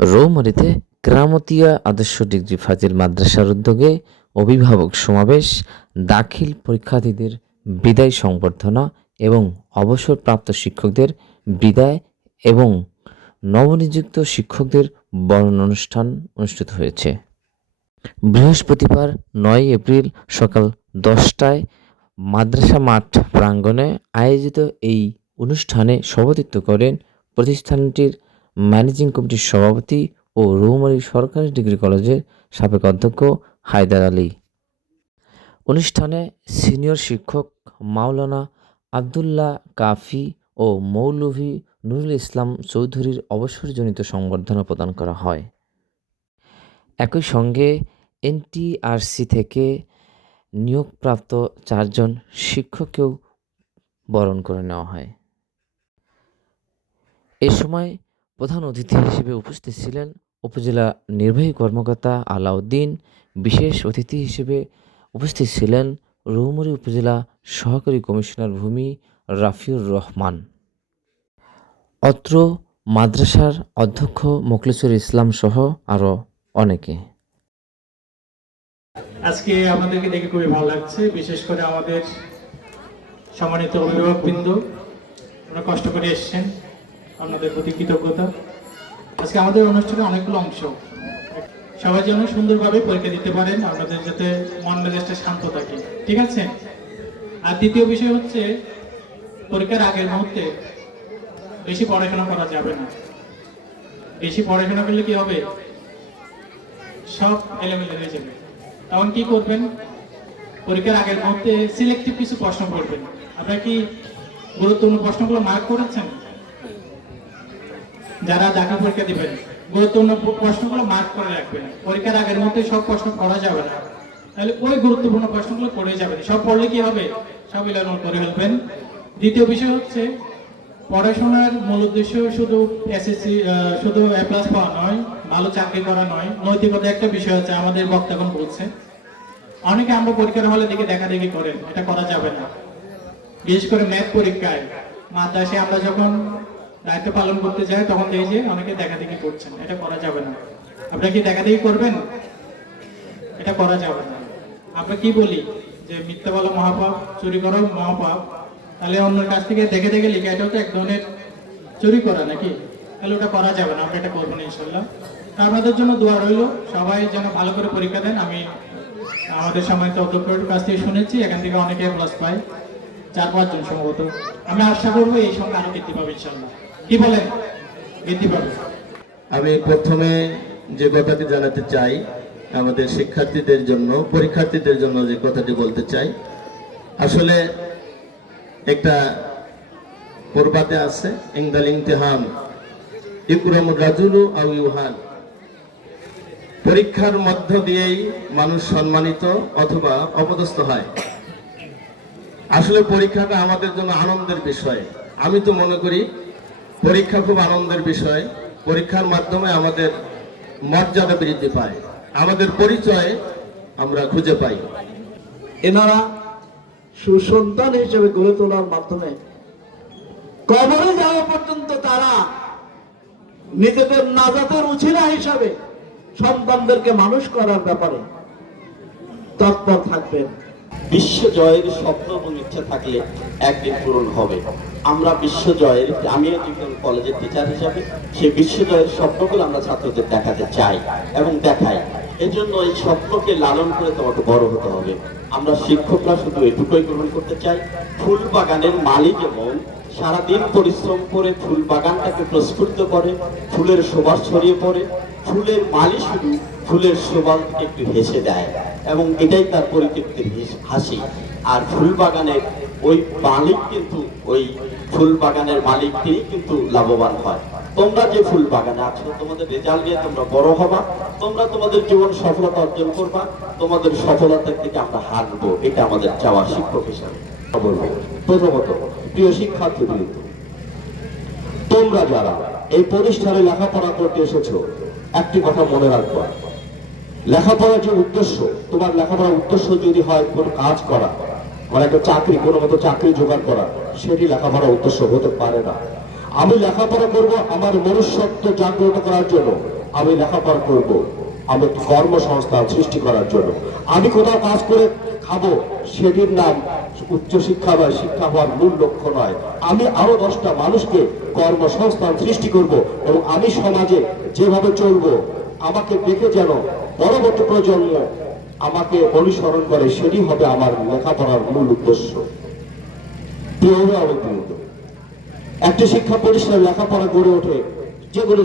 রৌমারীতে কেরামতিয়া আদর্শ ডিগ্রি ফাজিল মাদ্রাসার উদ্যোগে অভিভাবক সমাবেশ, দাখিল পরীক্ষার্থীদের বিদায় সংবর্ধনা এবং অবসরপ্রাপ্ত শিক্ষকদের বিদায় এবং নবনিযুক্ত শিক্ষকদের বরণ অনুষ্ঠান অনুষ্ঠিত হয়েছে। বৃহস্পতিবার ৯ এপ্রিল সকাল ১০টায় মাদ্রাসা মাঠ প্রাঙ্গণে আয়োজিত এই অনুষ্ঠানে সভাপতিত্ব করেন প্রতিষ্ঠানটির ম্যানেজিং কমিটির সভাপতি ও রৌমারী সরকারি ডিগ্রি কলেজের সাবেক অধ্যক্ষ হায়দার আলী। অনুষ্ঠানে সিনিয়র শিক্ষক মাওলানা আবদুল্লাহ কাফি ও মৌলভী নুরুল ইসলাম চৌধুরীর অবসরজনিত সংবর্ধনা প্রদান করা হয়। একই সঙ্গে এনটিআরসি থেকে নিয়োগপ্রাপ্ত ৪ জন শিক্ষককেও বরণ করে নেওয়া হয়। এ সময় প্রধান অতিথি হিসেবে উপস্থিত ছিলেন উপজেলা নির্বাহী কর্মকর্তা আলাউদ্দিন। বিশেষ অতিথি হিসেবে উপস্থিত ছিলেন রৌমারী উপজেলা সহকারী কমিশনার ভূমি রাফিউর রহমান। অত্র মাদ্রাসার অধ্যক্ষ মোখলেছুর ইসলাম সহ আরও অনেকে। আজকে আমাদেরকে দেখে খুবই ভালো লাগছে, বিশেষ করে আমাদের সম্মানিত অভিভাবকবৃন্দ, আপনারা কষ্ট করে এসেছেন, আপনাদের প্রতি কৃতজ্ঞতা। আজকে আমাদের অনুষ্ঠানে অনেকগুলো অংশ, সবাই যেন সুন্দরভাবে পরীক্ষা দিতে পারেন, আপনাদের যাতে মন মেজাজটা শান্ত থাকে, ঠিক আছে? আর দ্বিতীয় বিষয় হচ্ছে, পরীক্ষার আগের মুহূর্তে বেশি পড়াশোনা করা যাবে না। বেশি পড়াশোনা করলে কি হবে? সব এলোমেলো হয়ে যাবে। তখন কি করবেন? পরীক্ষার আগের মুহূর্তে সিলেক্টিভ কিছু প্রশ্ন করবেন। আপনারা কি গুরুত্বপূর্ণ প্রশ্নগুলো মার্ক করেছেন? যারা দাখিল পরীক্ষা দিবেন, গুরুত্বপূর্ণ প্রশ্নগুলো মার্ক করে রাখবেন। পরীক্ষার আগের মুহূর্তে সব প্রশ্ন পড়া যাবে না, তাহলে ওই গুরুত্বপূর্ণ প্রশ্নগুলো পড়ে যাবেন। সব পড়লে কি হবে? সব এলোমেলো করে ফেলবেন। দ্বিতীয় বিষয় হচ্ছে, পড়াশোনার মূল উদ্দেশ্য শুধু এসএসসি শুধু এ প্লাস পাওয়া নয়, ভালো চাকরি করা নয়, নৈতিকতা একটা বিষয় আছে। আমাদের বক্তাগণ বলছে, অনেকে আমরা পরীক্ষার হলে দিকে দেখাদেখি করেন, এটা করা যাবে না। বিশেষ করে ম্যাথ পরীক্ষায় মাদ্রাসায় আমরা যখন দায়িত্ব পালন করতে যাই, তখন দেখি যে অনেকে দেখাদেখি করছেন, এটা করা যাবে না। আপনারা কি দেখাদেখি করবেন? এটা করা যাবে না। আমরা কি বলি যে মিথ্যা বলা মহাপাপ, চুরি করো মহাপাপ, তাহলে অন্যের কাছ থেকে দেখে দেখে লিখে, এটাও তো এক ধরনের চুরি করা নাকি? তাহলে ওটা করা যাবে না, আমরা এটা করবো না ইনশাল্লাহ। আপনাদের জন্য দোয়া রইল, সবাই যেন ভালো করে পরীক্ষা দেন। আমি আমাদের সম্মানিত অধ্যক্ষের কাছ থেকে শুনেছি, এখান থেকে অনেকে প্লাস পায়, ৪-৫ জন সম্ভবত। আমি আশা করবো এই সঙ্গে আরো বৃদ্ধি পাবে ইনশাল্লাহ। কি বলেন? বৃদ্ধি পাবে। আমি প্রথমে যে কথাটি জানাতে চাই, আমাদের শিক্ষার্থীদের জন্য, পরীক্ষার্থীদের জন্য যে কথাটি বলতে চাই, আসলে একটা পূর্বাতে আছে, ইংদাল ইমতিহান ইকরামুর রাজুলু আও ইউহান, পরীক্ষার মধ্য দিয়েই মানুষ সম্মানিত অথবা অপদস্থ হয়। আসলে পরীক্ষাটা আমাদের জন্য আনন্দের বিষয়। আমি তো মনে করি পরীক্ষা খুব আনন্দের বিষয়। পরীক্ষার মাধ্যমে আমাদের মর্যাদা বৃদ্ধি পায়, আমাদের পরিচয় আমরা খুঁজে পাই। এনারা সুসন্তান হিসেবে গড়ে তোলার মাধ্যমে কবরে যাওয়া পর্যন্ত তারা নিজেদের নাজাতের উছিলা হিসাবে সন্তানদেরকে মানুষ করার ব্যাপারে তৎপর থাকবেন। বিশ্ব জয়ের স্বপ্ন এবং ইচ্ছা থাকলে একদিন পূরণ হবে। আমরা বিশ্ব জয়ের, আমিও একজন কলেজের টিচার হিসাবে সেই বিশ্ব জয়ের স্বপ্নগুলো আমরা ছাত্রদের দেখাতে চাই এবং দেখাই। এজন্য এই স্বপ্নকে লালন করে তোমাকে বড় হতে হবে। আমরা শিক্ষকরা শুধু এটুকুই গ্রহণ করতে চাই, ফুল বাগানের মালি যেমন সারাদিন পরিশ্রম করে ফুল বাগানটাকে প্রস্ফুটিত করে, ফুলের শোভা ছড়িয়ে পড়ে, ফুলের মালি শুধু ফুলের শোভা একটু হেসে দেয় এবং এটাই তার পরিতৃপ্তির হাসি। আর ফুল বাগানের ওই মালিক কিন্তু, ওই ফুল বাগানের মালিক তিনি কিন্তু লাভবান হয়। তোমরা যে ফুল বাগানে আছো, তোমাদের রেজাল্ট নিয়ে তোমরা বড় হবা, তোমরা তোমাদের জীবন সফলতা অর্জন করবা, তোমাদের সফলতার দিকে আমরা হাঁটবো, এটা আমাদের চাওয়া শিক্ষক হিসাবে। বলবো প্রথমত, প্রিয় শিক্ষার্থীবৃন্দ, তোমরা যারা এই প্রতিষ্ঠানে লেখাপড়া করতে এসেছো, একটি কথা মনে রাখবা, লেখাপড়ার যে উদ্দেশ্য, তোমার লেখাপড়ার উদ্দেশ্য যদি হয় কোনো কাজ করা, মানে একটা চাকরি, কোনো মতো চাকরি জোগাড় করা, সেটি লেখাপড়ার উদ্দেশ্য হতে পারে না। আমি লেখাপড়া করব আমার মনুষ্যত্ব জাগ্রত করার জন্য, আমি লেখাপড়া করব আমি কর্মসংস্থান সৃষ্টি করার জন্য। আমি কোথাও কাজ করে খাবো সেটির নাম উচ্চশিক্ষা বা শিক্ষা হওয়ার মূল লক্ষ্য নয়। আমি আরো 10টা মানুষকে কর্মসংস্থান সৃষ্টি করব এবং আমি সমাজে যেভাবে চলবো আমাকে দেখে যেন পরবর্তী প্রজন্ম আমাকে অনুসরণ করে, সেটি হবে আমার লেখাপড়ার মূল উদ্দেশ্য। প্রিয় অভিভাবক, একটি শিক্ষা প্রতিষ্ঠানে লেখাপড়া গড়ে ওঠে যেগুলো